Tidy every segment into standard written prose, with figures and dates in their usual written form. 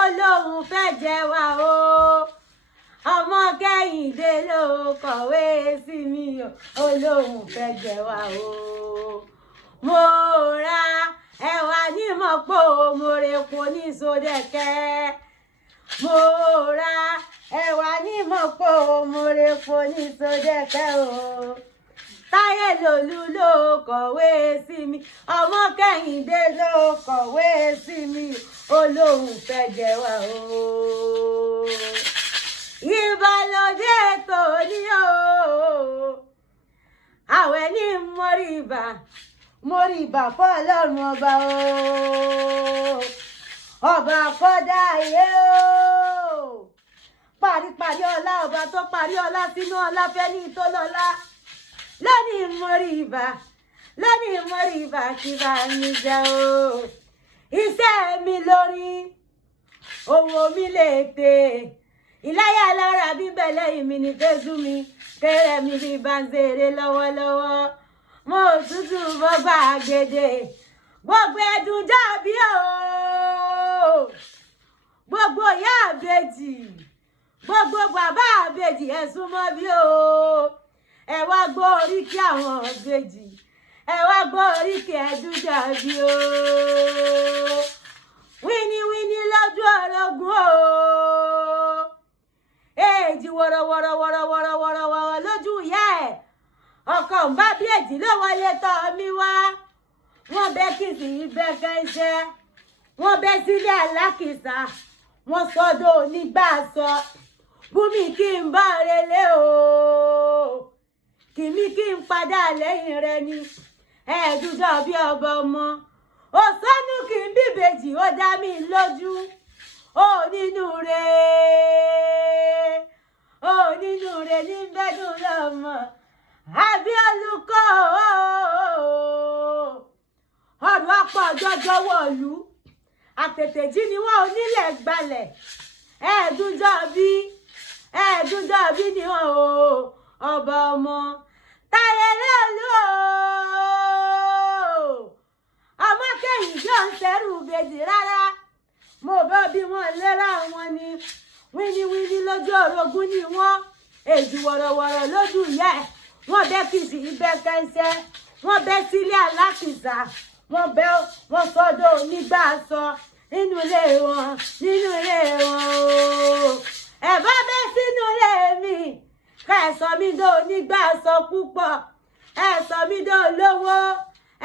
olóhùn fẹ́ jẹ wá o ọmọ Kẹ́hìndé ló kọ̀wé sí mi o olóhùn fẹ́ jẹ wá o mo ra ẹ̀wà ní mọ̀pọ̀ mo repo ní Sódẹ̀kẹ́ mo ra ẹ̀wà ní mọ̀pọ̀ mo repo ní Sódẹ̀kẹ́ o Táyé Lòlú ló kọ̀wé sí mi ọmọ Kẹ́hìndé ló kọ̀wé sí mi olóhùn fẹ́ jẹ wá o ìbàlódé tòní o àwẹ̀ ní mọ́rìbà fọ́lọ́run ọba o ọba kọ́dá ayé o paríparí ọlá ọba tó parí ọlá sínú ọlá fẹ́ ní tó lọ́lá lónìí mọ́rìbà kí bá mi jẹ́ o iṣẹ́ mi lórí owó mi lè tè ìláyà lára bíbẹ̀lẹ̀ ìmì ní fẹ́sù mi kéré mi bí bá ń ṣeré lọ́wọ́lọ́wọ́ mo tútù bọ́gbà gbèdè gbogbo ẹ̀dùn jábí o gbogbo ìyá àbèjì gbogbo bàbá àbèjì ẹ súnmọ́ bí o ẹ wá gbọ́ oríkì àwọn àbèjì ẹ wá gbọ́ oríkì ẹ̀dùn jábí o wíníwíní lọ́jọ́ orogún o èjì wọ̀rọ̀wọ̀rọ̀ lójú ìyá ẹ̀ ọkọ ń bá bí èjì ló wọlé tọ́ mi wá wọ́n bẹ́ kìsì ibẹ̀ kẹ́ńṣẹ́ wọ́n bẹ́ sílé alákìsà wọ́n sọ́dọ̀ onígbàsọ bùnmi kí n bá relé o kìmí kí n padà lẹ́yìn rẹ ni ẹ̀ẹ́dúdọ̀ bí ọba ọmọ òsánú kì í bíbejì ó dá mi lójú ó nínú rẹ̀ ní bẹ́dùn lọ́mọ àbí olùkọ́ ọ̀rọ̀ ọ̀pọ̀ jọjọ wọ̀lú àtètèjí ni wọ́n onílẹ̀ gbalẹ̀ ẹ̀ẹ́dúnjọ́ bí ni wọ́n o ọba ọmọ Táyé Lòlú ọmọ Kẹ́hìndé ń ṣẹ́rù bèjì rárá mo bá bí wọn lera wọn ni wíníwíní lójú orogún ni wọn èjì wọ̀rọ̀wọ̀rọ̀ lójú ìyá ẹ̀ wọ́n bẹ́ kìsì ibẹ̀ kẹ́ńṣẹ́ wọ́n bẹ́ sílé alákìsà wọ́n sọ́dọ̀ onígbàsọ nínú ilé wọn o ẹ bá bẹ́ sínú ilé mi ká ẹ sọ mí dó onígbàsọ púpọ̀ ẹ sọ mí dó olówó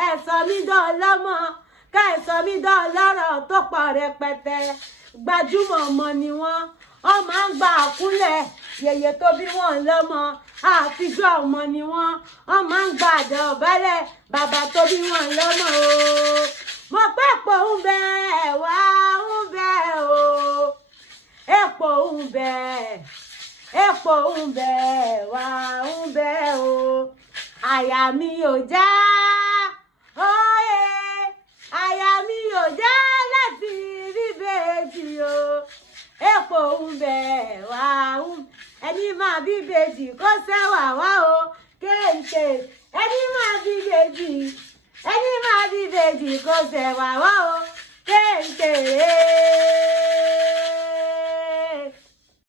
ẹ sọ mí dó ọlọ́mọ ká ẹ sọ mí dó ọlọ́rọ̀ tó pọ̀ rẹpẹtẹ gbajúmọ̀ ọmọ ni wọ́n máa ń gba àkúnlẹ̀ yèyè tó bí wọn lọ́mọ àfijọ́ ọmọ ni wọ́n máa ń gba àdọ̀bálẹ̀ bàbá tó bí wọn lọ́mọ o mo pẹ́ pò ń bẹ wá ń bẹ o èpò ń bẹ wá ń bẹ o àyà mi ò já óyè àyà mi ò já láti rí bèjì o èpò ń bẹ wá ẹni máa bí bèjì kó sẹ́wà wá o kéńté ẹni máa bí bèjì kó sẹ́wà wá o kéńté.